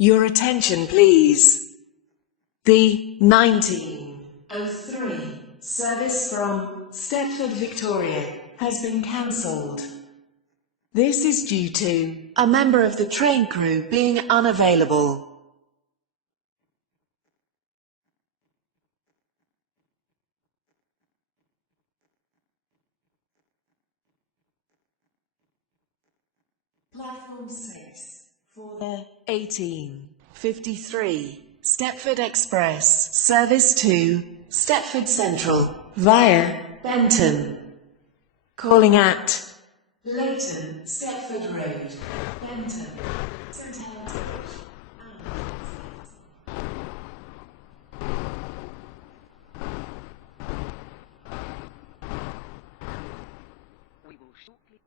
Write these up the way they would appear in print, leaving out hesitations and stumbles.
Your attention, please. The 1903 service from Stepford, Victoria has been cancelled. This is due to a member of the train crew being unavailable. Platform 6 for the 1853 Stepford Express service to Stepford Central via Benton. Calling at Leighton, Stepford Road, Benton, St Helens Bridge, and We will shortly.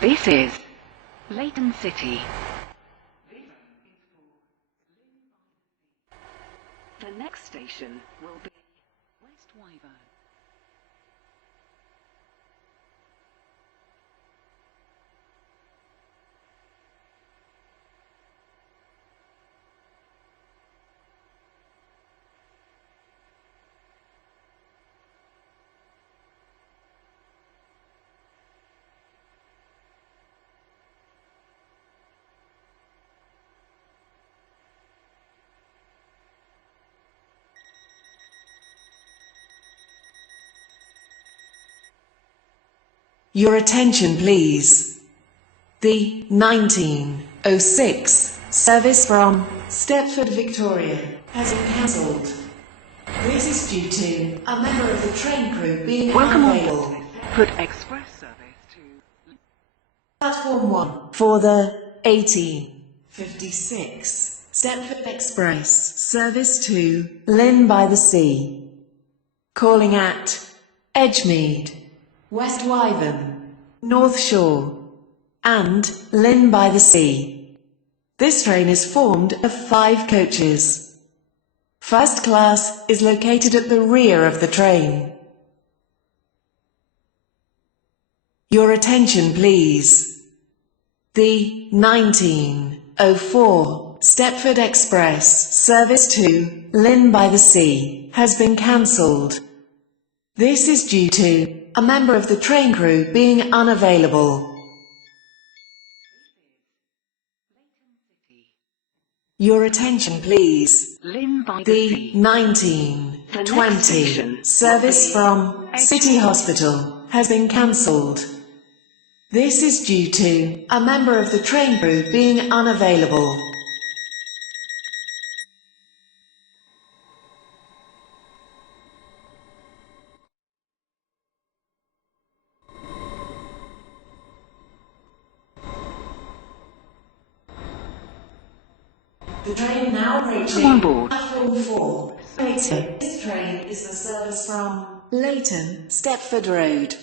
This is Leighton City. The next station will be West Wyvern. Your attention, please. The 1906 service from Stepford, Victoria has been cancelled. This is due to a member of the train crew being Welcome on unavailable. board Stepford Express service to Platform 1 for the 1856 Stepford Express service to Lynn by the Sea. Calling at Edgemead, West Wyvern, North Shore, and Lynn by the Sea. This train is formed of 5 coaches. First class is located at the rear of the train. Your attention please. The 1904 Stepford Express service to Lynn by the Sea has been cancelled. This is due to a member of the train crew being unavailable. Your attention please. Lynn by the The Sea. 1920 service from City Hospital has been cancelled. This is due to a member of the train crew being unavailable. The train now approaching On board. platform 4. Leighton. This train is the service from Leighton, Stepford Road.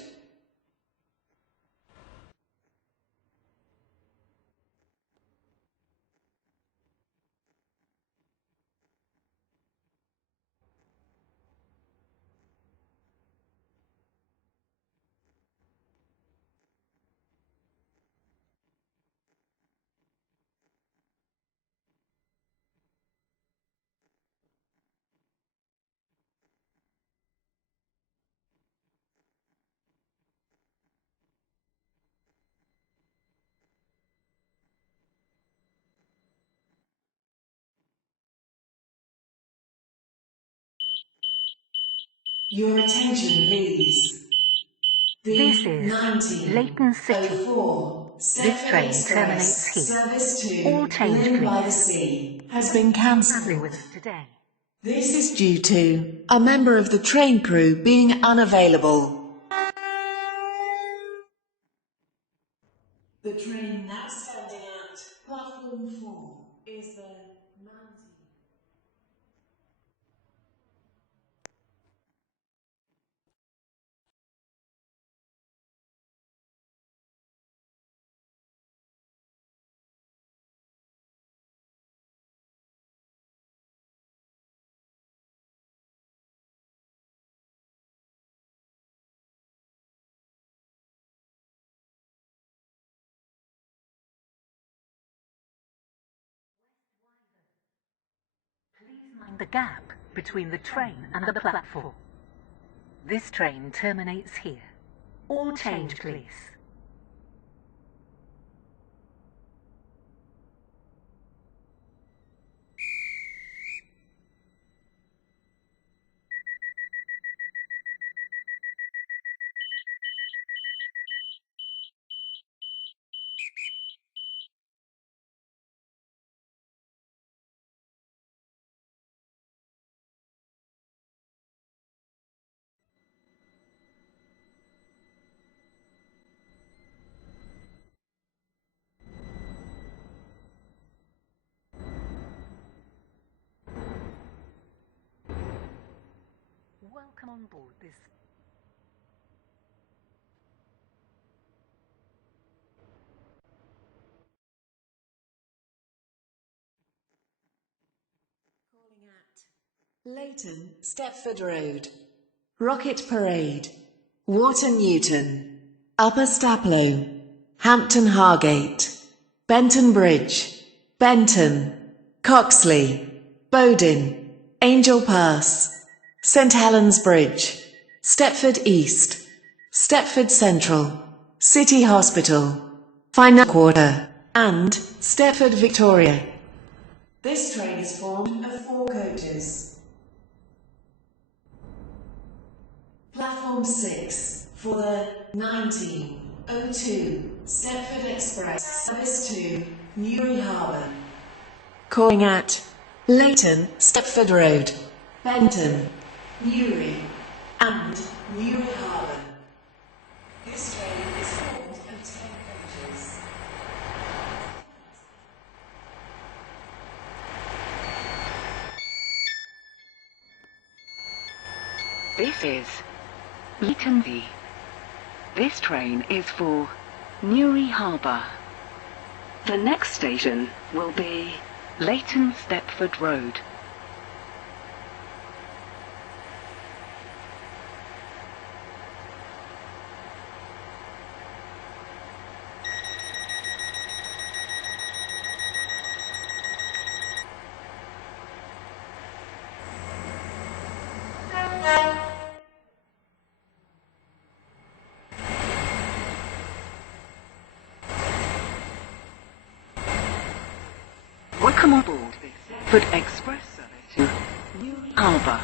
Your attention please. The This is Leighton City. 1904 This train Stepford terminates Express here. service to All change, Lynn by the please. Sea has been Traveling cancelled. with us today. This is due to a member of the train crew being unavailable. The train now standing at platform 4 is the 19. Please mind the gap between the train and the platform. This train terminates here. All change, please. Welcome on board this. Calling at Leighton, Stepford Road, Rocket Parade, Water Newton, Upper Staplow, Hampton Hargate, Benton Bridge, Benton, Coxley, Bowdin, Angel Pass, St Helens Bridge, Stepford East, Stepford Central, City Hospital, Final Quarter, and Stepford Victoria. This train is formed of 4 coaches. Platform 6 for the 1902 Stepford Express service to Newry Harbour. Calling at Leighton, Stepford Road, Benton, Newry, and Newry Harbour. This train is formed of 10 coaches. This is Leighton V. This train is for Newry Harbour. The next station will be Leighton Stepford Road. Welcome on board the Express service to New Alba.